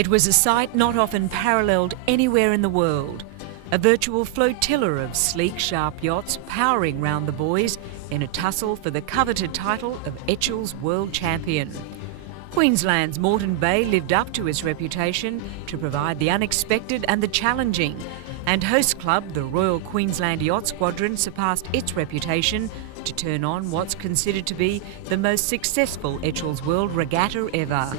It was a sight not often paralleled anywhere in the world. A virtual flotilla of sleek, sharp yachts powering round the boys in a tussle for the coveted title of Etchells World Champion. Queensland's Moreton Bay lived up to its reputation to provide the unexpected and the challenging, and host club the Royal Queensland Yacht Squadron surpassed its reputation to turn on what's considered to be the most successful Etchells World Regatta ever.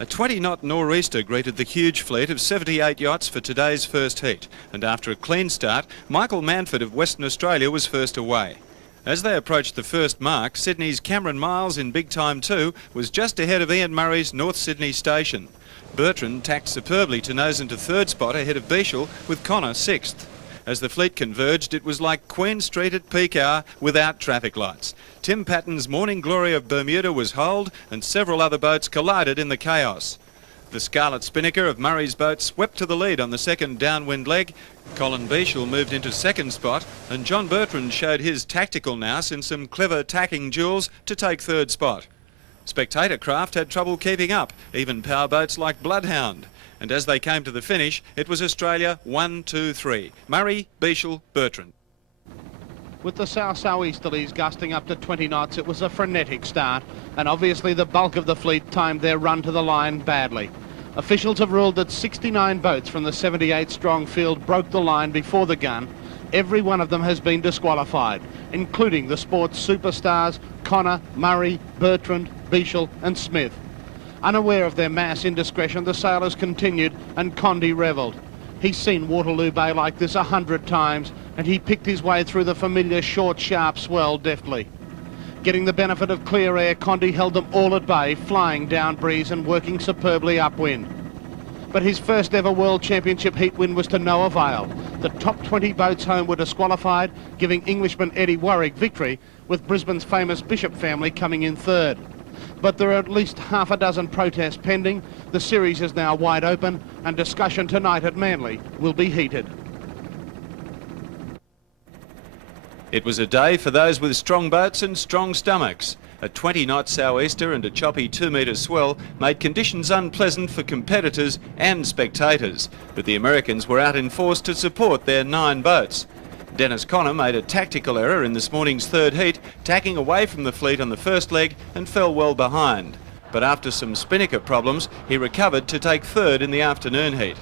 A 20-knot nor'easter greeted the huge fleet of 78 yachts for today's first heat, and after a clean start, Michael Manford of Western Australia was first away. As they approached the first mark, Sydney's Cameron Miles in Big Time 2 was just ahead of Ian Murray's North Sydney station. Bertrand tacked superbly to nose into third spot ahead of Bichel, with Connor sixth. As the fleet converged, it was like Queen Street at peak hour without traffic lights. Tim Patton's Morning Glory of Bermuda was holed and several other boats collided in the chaos. The Scarlet Spinnaker of Murray's boat swept to the lead on the second downwind leg. Colin Bichel moved into second spot, and John Bertrand showed his tactical nous in some clever tacking duels to take third spot. Spectator craft had trouble keeping up, even powerboats like Bloodhound. And as they came to the finish, it was Australia 1, 2, 3. Murray, Bichel, Bertrand. With the south-southeasterlies gusting up to 20 knots, it was a frenetic start, and obviously the bulk of the fleet timed their run to the line badly. Officials have ruled that 69 boats from the 78-strong field broke the line before the gun. Every one of them has been disqualified, including the sport's superstars Connor, Murray, Bertrand, Bichel and Smith. Unaware of their mass indiscretion, the sailors continued and Condy revelled. He's seen Waterloo Bay like this 100 times, and he picked his way through the familiar short, sharp swell deftly. Getting the benefit of clear air, Condy held them all at bay, flying down breeze and working superbly upwind. But his first ever World Championship heat win was to no avail. The top 20 boats home were disqualified, giving Englishman Eddie Warwick victory, with Brisbane's famous Bishop family coming in third. But there are at least half a dozen protests pending. The series is now wide open, and discussion tonight at Manly will be heated. It was a day for those with strong boats and strong stomachs. A 20-knot sou'easter and a choppy 2-metre swell made conditions unpleasant for competitors and spectators, but the Americans were out in force to support their 9 boats. Dennis Connor made a tactical error in this morning's third heat, tacking away from the fleet on the first leg and fell well behind. But after some spinnaker problems, he recovered to take third in the afternoon heat.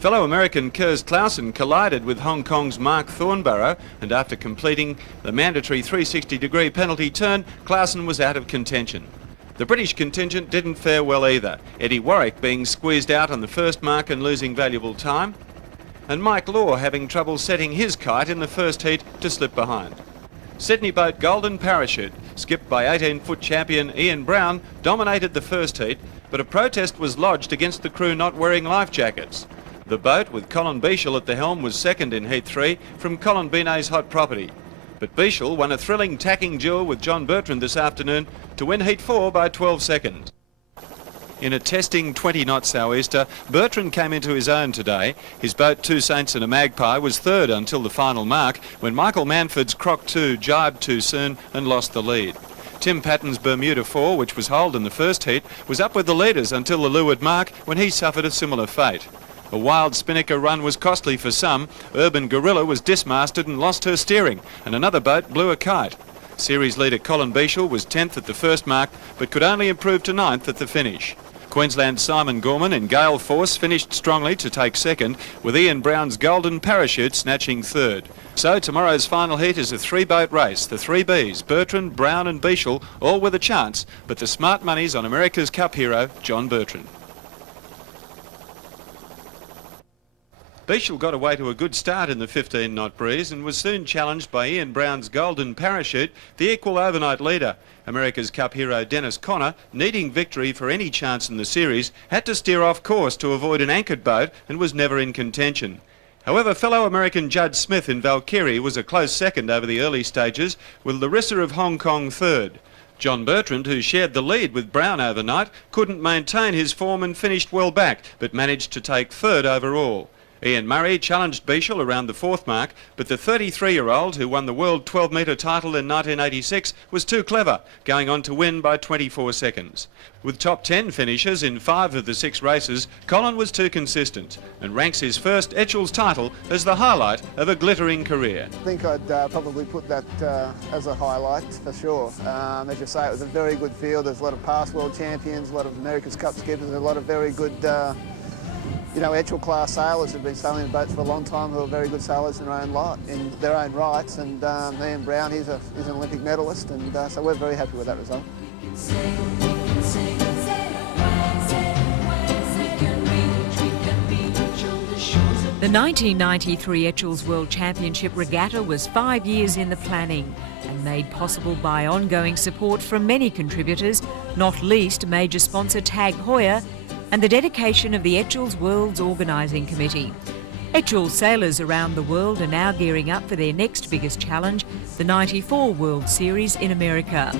Fellow American Kurs Clausen collided with Hong Kong's Mark Thornborough, and after completing the mandatory 360-degree penalty turn, Clausen was out of contention. The British contingent didn't fare well either, Eddie Warwick being squeezed out on the first mark and losing valuable time, and Mike Law having trouble setting his kite in the first heat to slip behind. Sydney boat Golden Parachute, skipped by 18-foot champion Ian Brown, dominated the first heat, but a protest was lodged against the crew not wearing life jackets. The boat, with Colin Bichel at the helm, was second in Heat 3 from Colin Binet's hot property. But Bichel won a thrilling tacking duel with John Bertrand this afternoon to win Heat 4 by 12 seconds. In a testing 20-knot sou'easter, Bertrand came into his own today. His boat, Two Saints and a Magpie, was third until the final mark, when Michael Manford's Croc 2 jibed too soon and lost the lead. Tim Patton's Bermuda 4, which was holed in the first heat, was up with the leaders until the leeward mark, when he suffered a similar fate. A wild spinnaker run was costly for some. Urban Gorilla was dismasted and lost her steering, and another boat blew a kite. Series leader Colin Bichel was 10th at the first mark, but could only improve to 9th at the finish. Queensland's Simon Gorman in gale force finished strongly to take second, with Ian Brown's Golden Parachute snatching third. So tomorrow's final heat is a 3-boat race. The 3 Bs, Bertrand, Brown and Bichel, all with a chance, but the smart money's on America's Cup hero, John Bertrand. Bichel got away to a good start in the 15-knot breeze and was soon challenged by Ian Brown's Golden Parachute, the equal overnight leader. America's Cup hero Dennis Connor, needing victory for any chance in the series, had to steer off course to avoid an anchored boat and was never in contention. However, fellow American Judd Smith in Valkyrie was a close second over the early stages, with Larissa of Hong Kong third. John Bertrand, who shared the lead with Brown overnight, couldn't maintain his form and finished well back, but managed to take third overall. Ian Murray challenged Bichel around the fourth mark, but the 33-year-old who won the world 12-metre title in 1986 was too clever, going on to win by 24 seconds. With top 10 finishes in 5 of the 6 races, Colin was too consistent and ranks his first Etchells title as the highlight of a glittering career. I think I'd probably put that as a highlight for sure. As you say, it was a very good field. There's a lot of past world champions, a lot of America's Cup skippers, a lot of very good Etchell class sailors who've been sailing the boats for a long time, who are very good sailors in their own rights. And Ian Brown, he's an Olympic medalist, and so we're very happy with that result. The 1993 Etchells World Championship Regatta was 5 years in the planning and made possible by ongoing support from many contributors, not least major sponsor Tag Heuer, and the dedication of the Etchells World's Organising Committee. Etchells sailors around the world are now gearing up for their next biggest challenge, the 94 World Series in America.